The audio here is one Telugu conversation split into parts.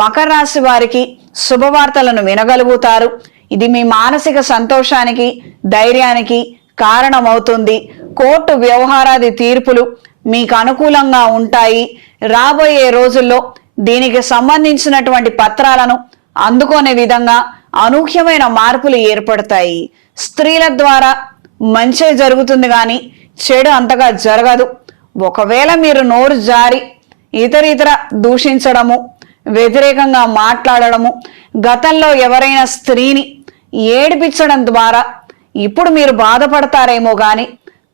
మకర రాశి వారికి శుభవార్తలను వినగలుగుతారు. ఇది మీ మానసిక సంతోషానికి ధైర్యానికి కారణమవుతుంది. కోర్టు వ్యవహారాది తీర్పులు మీకు అనుకూలంగా ఉంటాయి. రాబోయే రోజుల్లో దీనికి సంబంధించినటువంటి పత్రాలను అందుకునే విధంగా అనూహ్యమైన మార్పులు ఏర్పడతాయి. స్త్రీల ద్వారా మంచే జరుగుతుంది కానీ చెడు అంతగా జరగదు. ఒకవేళ మీరు నోరు జారి ఇతర ఇతర దూషించడము వ్యతిరేకంగా మాట్లాడడము. గతంలో ఎవరైనా స్త్రీని ఏడిపించడం ద్వారా ఇప్పుడు మీరు బాధపడతారేమో కానీ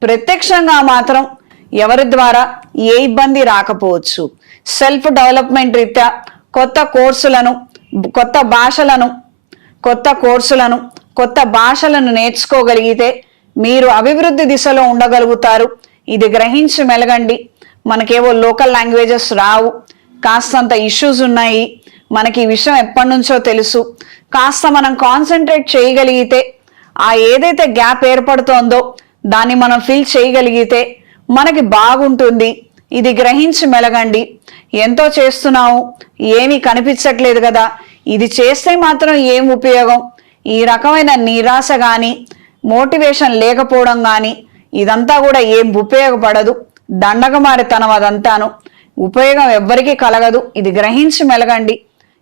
ప్రత్యక్షంగా మాత్రం ఎవరి ద్వారా ఏ ఇబ్బంది రాకపోవచ్చు. సెల్ఫ్ డెవలప్మెంట్ రీత్యా కొత్త కోర్సులను కొత్త భాషలను కొత్త కోర్సులను కొత్త భాషలను నేర్చుకోగలిగితే మీరు అభివృద్ధి దిశలో ఉండగలుగుతారు. ఇది గ్రహించి మెలగండి. మనకేవో లోకల్ లాంగ్వేజెస్ రావు. కాస్తంత ఇష్యూస్ ఉన్నాయి. మనకి ఈ విషయం ఎప్పటి నుంచో తెలుసు. కాస్త మనం కాన్సన్ట్రేట్ చేయగలిగితే ఆ ఏదైతే గ్యాప్ ఏర్పడుతోందో దాన్ని మనం ఫిల్ చేయగలిగితే మనకి బాగుంటుంది. ఇది గ్రహించి మెలగండి. ఎంతో చేస్తున్నాము ఏమీ కనిపించట్లేదు కదా. ఇది చేస్తే మాత్రం ఏం ఉపయోగం? ఈ రకమైన నిరాశ కానీ మోటివేషన్ లేకపోవడం కానీ ఇదంతా కూడా ఏం ఉపయోగపడదు. దండగమారితనం అదంతాను. ఉపయోగం ఎవ్వరికీ కలగదు. ఇది గ్రహించి మెలగండి.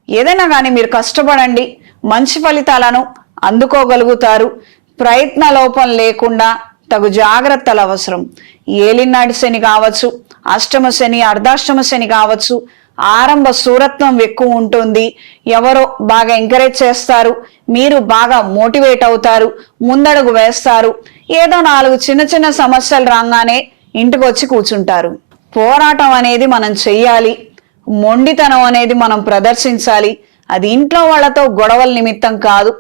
ఏదైనా కానీ మీరు కష్టపడండి. మంచి ఫలితాలను అందుకోగలుగుతారు. ప్రయత్న లోపం లేకుండా తగు జాగ్రత్తలు అవసరం. ఏలినాటి శని కావచ్చు అష్టమ శని అర్ధాష్టమ శని కావచ్చు ఆరంభ సూరత్వం ఎక్కువ ఉంటుంది. ఎవరో బాగా ఎంకరేజ్ చేస్తారు. మీరు బాగా మోటివేట్ అవుతారు. ముందడుగు వేస్తారు. ఏదో నాలుగు చిన్న చిన్న సమస్యలు రాగానే ఇంటికి వచ్చి కూర్చుంటారు. పోరాటం అనేది మనం చెయ్యాలి. మొండితనం అనేది మనం ప్రదర్శించాలి. అది ఇంట్లో వాళ్ళతో గొడవల నిమిత్తం కాదు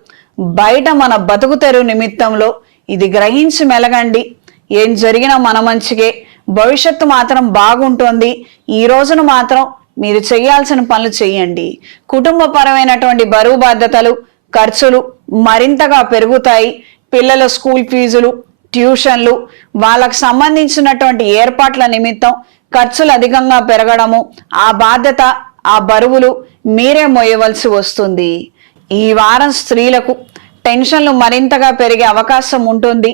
బయట మన బతుకు తెరువు నిమిత్తంలో ఇది గ్రహించి మెలగండి. ఏం జరిగినా మన మంచికే. భవిష్యత్తు మాత్రం బాగుంటుంది. ఈ రోజును మాత్రం మీరు చేయాల్సిన పనులు చేయండి కుటుంబపరమైనటువంటి బరువు బాధ్యతలు ఖర్చులు మరింతగా పెరుగుతాయి. పిల్లల స్కూల్ ఫీజులు ట్యూషన్లు వాళ్ళకు సంబంధించినటువంటి ఏర్పాట్ల నిమిత్తం ఖర్చులు అధికంగా పెరగడము ఆ బాధ్యత ఆ బరువులు మీరే మోయవలసి వస్తుంది. ఈ వారం స్త్రీలకు టెన్షన్లు మరింతగా పెరిగే అవకాశం ఉంటుంది.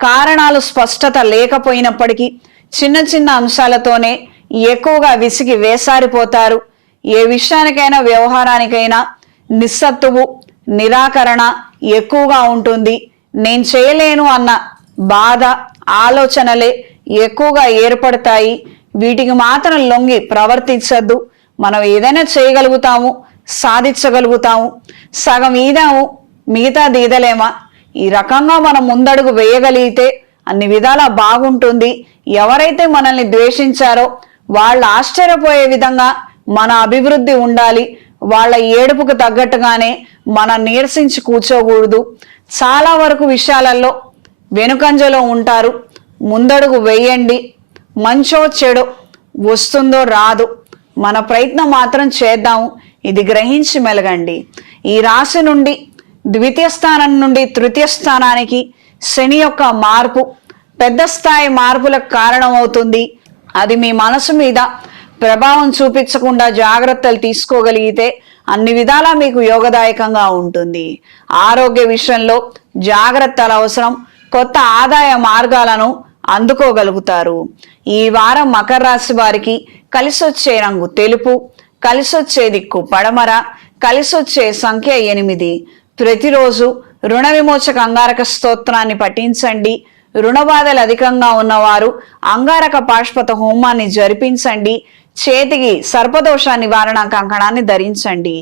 కారణాలు స్పష్టత లేకపోయినప్పటికీ చిన్న చిన్న అంశాలతోనే ఎక్కువగా విసిగి వేసారిపోతారు. ఏ విషయానికైనా వ్యవహారానికైనా నిస్సత్తువు నిరాకరణ ఎక్కువగా ఉంటుంది. నేను చేయలేను అన్న బాధ ఆలోచనలే ఎక్కువగా ఏర్పడతాయి. వీటికి మాత్రం లొంగి ప్రవర్తించద్దు. మనం ఏదైనా చేయగలుగుతాము సాధించగలుగుతాము. సగం ఈదాము మిగతా దీదలేమా? ఈ రకంగా మనం ముందడుగు వేయగలిగితే అన్ని విధాలా బాగుంటుంది. ఎవరైతే మనల్ని ద్వేషించారో వాళ్ళు ఆశ్చర్యపోయే విధంగా మన అభివృద్ధి ఉండాలి. వాళ్ళ ఏడుపుకు తగ్గట్టుగానే మనం నీరసించి కూర్చోకూడదు. చాలా వరకు విషయాలలో వెనుకంజలో ఉంటారు. ముందడుగు వేయండి. మంచో చెడో వస్తుందో రాదు. మన ప్రయత్నం మాత్రం చేద్దాము. ఇది గ్రహించి మెలగండి. ఈ రాశి నుండి ద్వితీయ స్థానం నుండి తృతీయ స్థానానికి శని యొక్క మార్పు పెద్ద స్థాయి మార్పులకు కారణమవుతుంది. అది మీ మనసు మీద ప్రభావం చూపించకుండా జాగ్రత్తలు తీసుకోగలిగితే అన్ని విధాలా మీకు యోగదాయకంగా ఉంటుంది. ఆరోగ్య విషయంలో జాగ్రత్తలు అవసరం. కొత్త ఆదాయ మార్గాలను అందుకోగలుగుతారు. ఈ వారం మకర రాశి వారికి కలిసొచ్చే రంగు తెలుపు కలిసొచ్చే దిక్కు పడమర కలిసొచ్చే సంఖ్య ఎనిమిది. ప్రతిరోజు రుణ విమోచక అంగారక స్తోత్రాన్ని పఠించండి. రుణ బాధలు అధికంగా ఉన్నవారు అంగారక పాష్పత హోమాన్ని జరిపించండి. చేతికి సర్పదోష నివారణ కంకణాన్ని ధరించండి.